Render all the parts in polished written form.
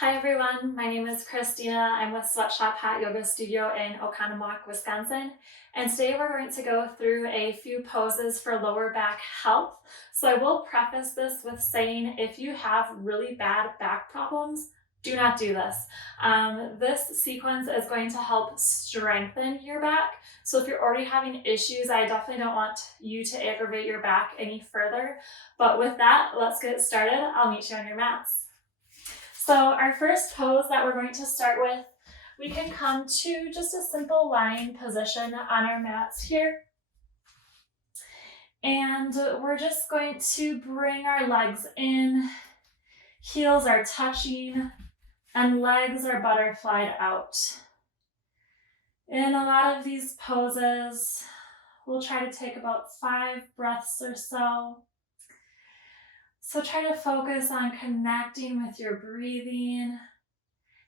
Hi everyone, my name is Christina. I'm with Sweatshop Hat Yoga Studio in Oconomowoc, Wisconsin. And today we're going to go through a few poses for lower back health. So I will preface this with saying if you have really bad back problems, do not do this. This sequence is going to help strengthen your back. So if you're already having issues, I definitely don't want you to aggravate your back any further. But with that, let's get started. I'll meet you on your mats. So our first pose that we're going to start with, we can come to just a simple lying position on our mats here. And we're just going to bring our legs in, heels are touching, and legs are butterflied out. In a lot of these poses, we'll try to take about 5 breaths or so. So try to focus on connecting with your breathing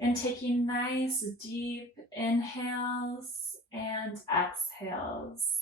and taking nice deep inhales and exhales.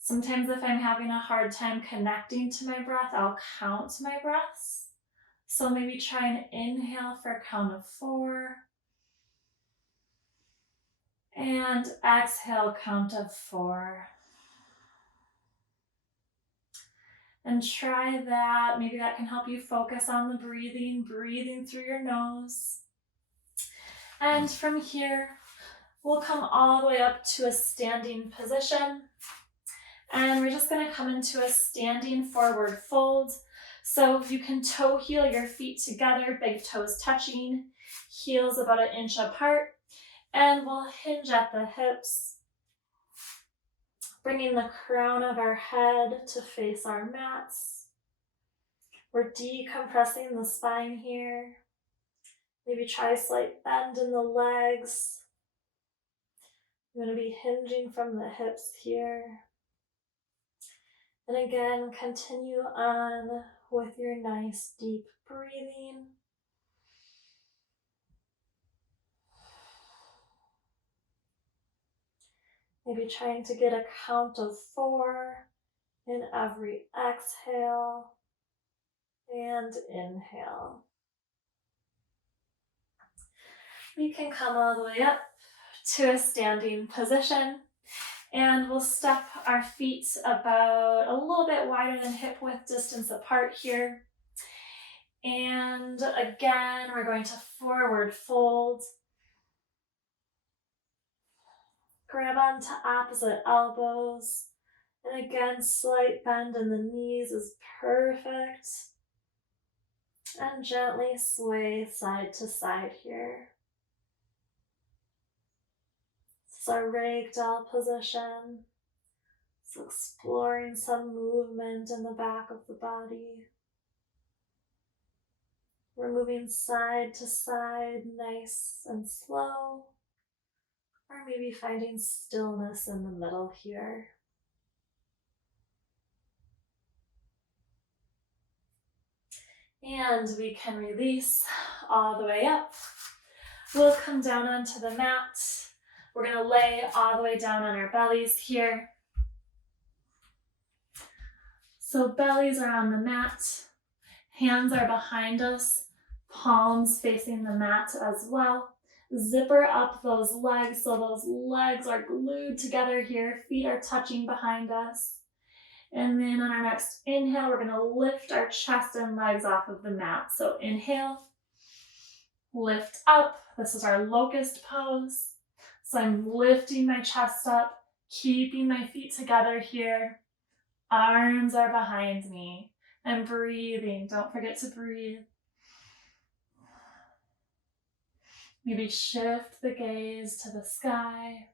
Sometimes if I'm having a hard time connecting to my breath, I'll count my breaths. So maybe try and inhale for a count of 4 and exhale count of 4. And try that. Maybe that can help you focus on the breathing through your nose. And from here, we'll come all the way up to a standing position. And we're just going to come into a standing forward fold. So if you can toe heel your feet together, big toes touching, heels about 1 inch apart. And we'll hinge at the hips, bringing the crown of our head to face our mats. We're decompressing the spine here. Maybe try a slight bend in the legs. I'm going to be hinging from the hips here. And again, continue on with your nice deep breathing. Maybe trying to get a count of 4 in every exhale and inhale. We can come all the way up to a standing position, and we'll step our feet about a little bit wider than hip width distance apart here. And again, we're going to forward fold. Grab onto opposite elbows. And again, slight bend in the knees is perfect. And gently sway side to side here. This is our ragdoll position. So exploring some movement in the back of the body. We're moving side to side, nice and slow. Or maybe finding stillness in the middle here. And we can release all the way up. We'll come down onto the mat. We're going to lay all the way down on our bellies here. So bellies are on the mat. Hands are behind us. Palms facing the mat as well. Zipper up those legs so those legs are glued together here. Feet are touching behind us. And then on our next inhale, we're going to lift our chest and legs off of the mat. So inhale, lift up. This is our Locust Pose. So I'm lifting my chest up, keeping my feet together here. Arms are behind me. I'm breathing. Don't forget to breathe. Maybe shift the gaze to the sky.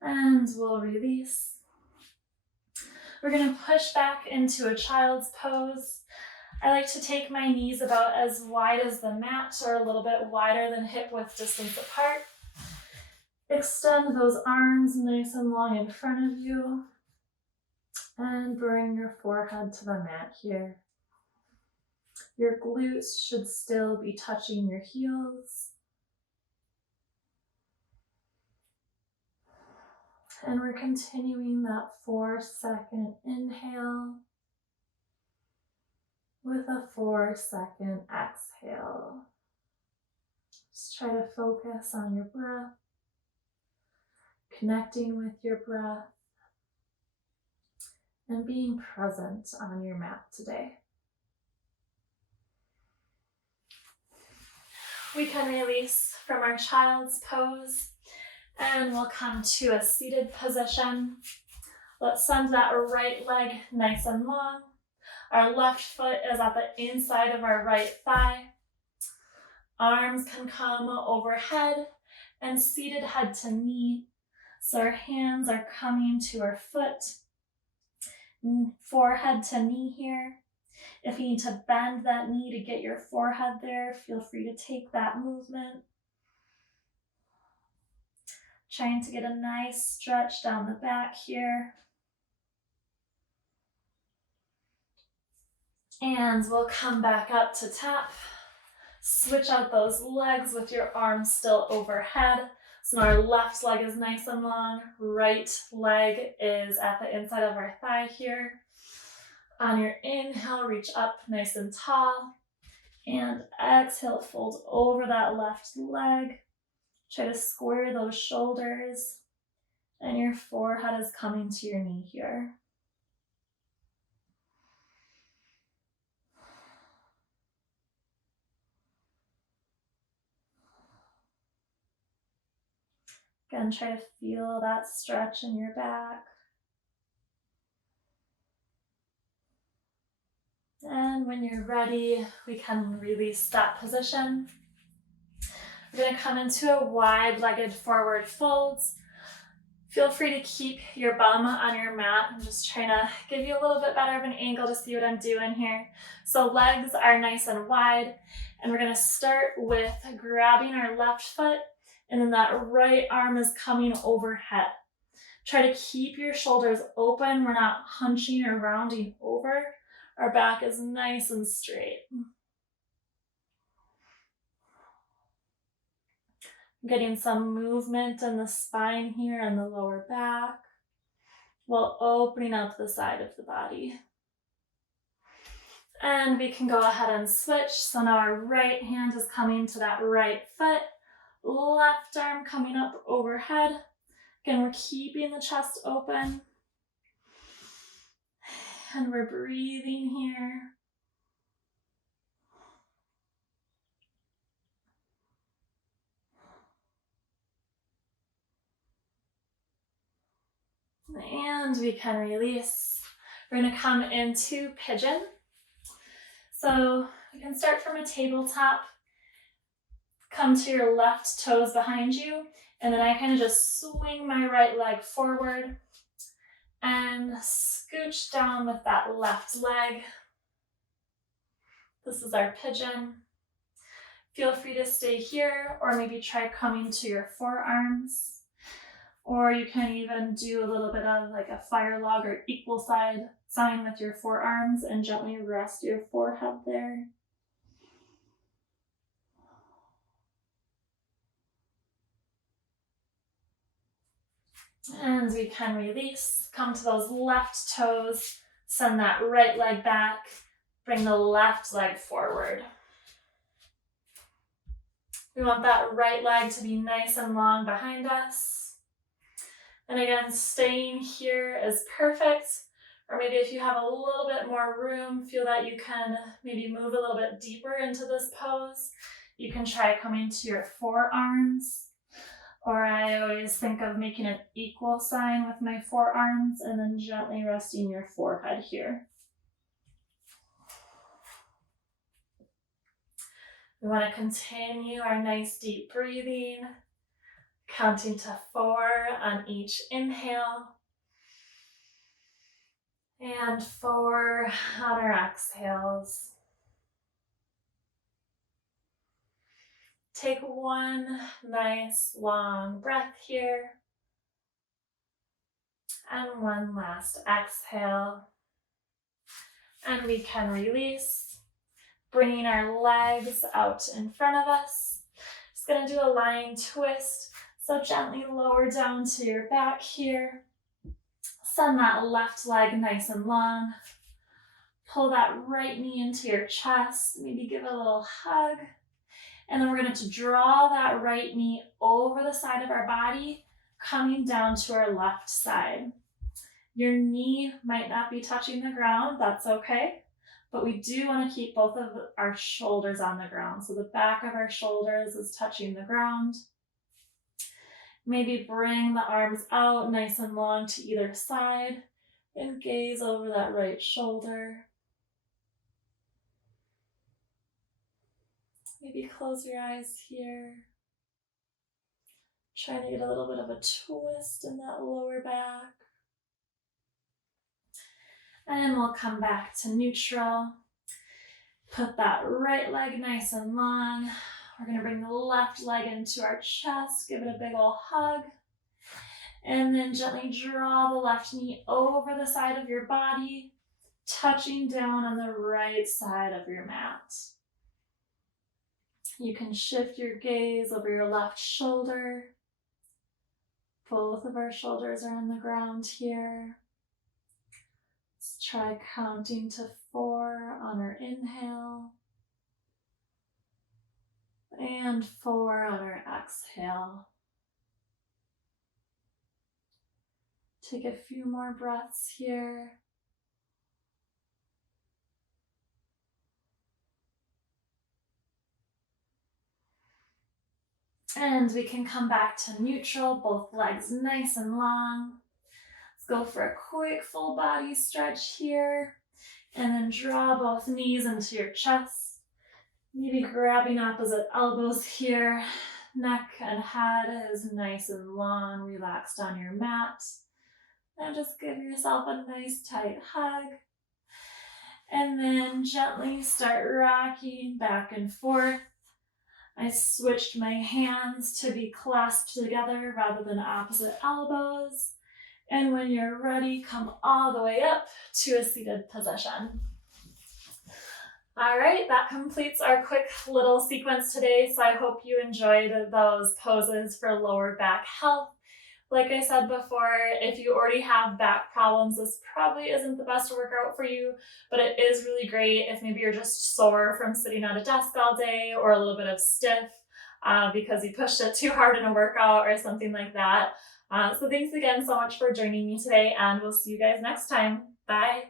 And we'll release. We're going to push back into a child's pose. I like to take my knees about as wide as the mat or a little bit wider than hip width distance apart. Extend those arms nice and long in front of you. And bring your forehead to the mat here. Your glutes should still be touching your heels. And we're continuing that 4-second inhale with a 4-second exhale. Just try to focus on your breath, connecting with your breath, and being present on your mat today. We can release from our child's pose and we'll come to a seated position. Let's send that right leg nice and long. Our left foot is at the inside of our right thigh. Arms can come overhead and seated head to knee. So our hands are coming to our foot, forehead to knee here. If you need to bend that knee to get your forehead there, feel free to take that movement. Trying to get a nice stretch down the back here. And we'll come back up to tap. Switch out those legs with your arms still overhead. So now our left leg is nice and long. Right leg is at the inside of our thigh here. On your inhale, reach up nice and tall. And exhale, fold over that left leg. Try to square those shoulders. And your forehead is coming to your knee here. Again, try to feel that stretch in your back. And when you're ready, we can release that position. We're going to come into a wide-legged forward fold. Feel free to keep your bum on your mat. I'm just trying to give you a little bit better of an angle to see what I'm doing here. So legs are nice and wide, and we're going to start with grabbing our left foot, and then that right arm is coming overhead. Try to keep your shoulders open. We're not hunching or rounding over. Our back is nice and straight. Getting some movement in the spine here and the lower back while opening up the side of the body. And we can go ahead and switch. So now our right hand is coming to that right foot, left arm coming up overhead. Again, we're keeping the chest open. And we're breathing here. And we can release. We're going to come into pigeon. So we can start from a tabletop. Come to your left toes behind you. And then I kind of just swing my right leg forward and scooch down with that left leg. This is our pigeon. Feel free to stay here or maybe try coming to your forearms. Or you can even do a little bit of like a fire log or equal side sign with your forearms and gently rest your forehead there. And we can release, come to those left toes, send that right leg back, bring the left leg forward. We want that right leg to be nice and long behind us. And again, staying here is perfect. Or maybe if you have a little bit more room, feel that you can maybe move a little bit deeper into this pose. You can try coming to your forearms. Or I always think of making an equal sign with my forearms and then gently resting your forehead here. We want to continue our nice deep breathing, counting to 4 on each inhale and 4 on our exhales. Take one nice long breath here and one last exhale. And we can release, bringing our legs out in front of us. Just going to do a lying twist. So gently lower down to your back here. Send that left leg nice and long. Pull that right knee into your chest, maybe give it a little hug. And then we're going to draw that right knee over the side of our body, coming down to our left side. Your knee might not be touching the ground, that's okay. But we do want to keep both of our shoulders on the ground. So the back of our shoulders is touching the ground. Maybe bring the arms out nice and long to either side and gaze over that right shoulder. Maybe close your eyes here. Trying to get a little bit of a twist in that lower back. And we'll come back to neutral. Put that right leg nice and long. We're going to bring the left leg into our chest, give it a big ol' hug. And then gently draw the left knee over the side of your body, touching down on the right side of your mat. You can shift your gaze over your left shoulder. Both of our shoulders are on the ground here. Let's try counting to 4 on our inhale. And 4 on our exhale. Take a few more breaths here. And we can come back to neutral, both legs nice and long. Let's go for a quick full body stretch here. And then draw both knees into your chest. Maybe grabbing opposite elbows here. Neck and head is nice and long, relaxed on your mat. And just give yourself a nice tight hug. And then gently start rocking back and forth. I switched my hands to be clasped together rather than opposite elbows. And when you're ready, come all the way up to a seated position. All right, that completes our quick little sequence today. So I hope you enjoyed those poses for lower back health. Like I said before, if you already have back problems, this probably isn't the best workout for you, but it is really great if maybe you're just sore from sitting at a desk all day or a little bit of stiff because you pushed it too hard in a workout or something like that. So thanks again so much for joining me today, and we'll see you guys next time. Bye.